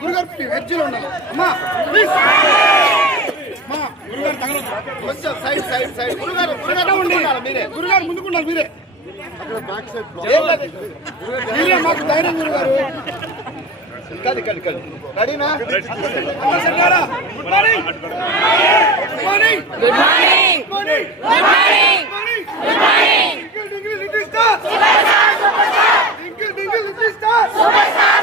గురుగారు వెజ్జీలో ఉండాలి అమ్మా గురుగారు తగలదు కొంచెం సైడ్ సైడ్ సైడ్ గురుగారు మీరే గురుగారు ముందుకున్నారు మీరే మీరే మాకు ధైర్యం గురుగారు రెడీనా good morning good morning good morning good morning good morning డింగిల్ డింగిల్ little star super star డింగిల్ డింగిల్ little star super star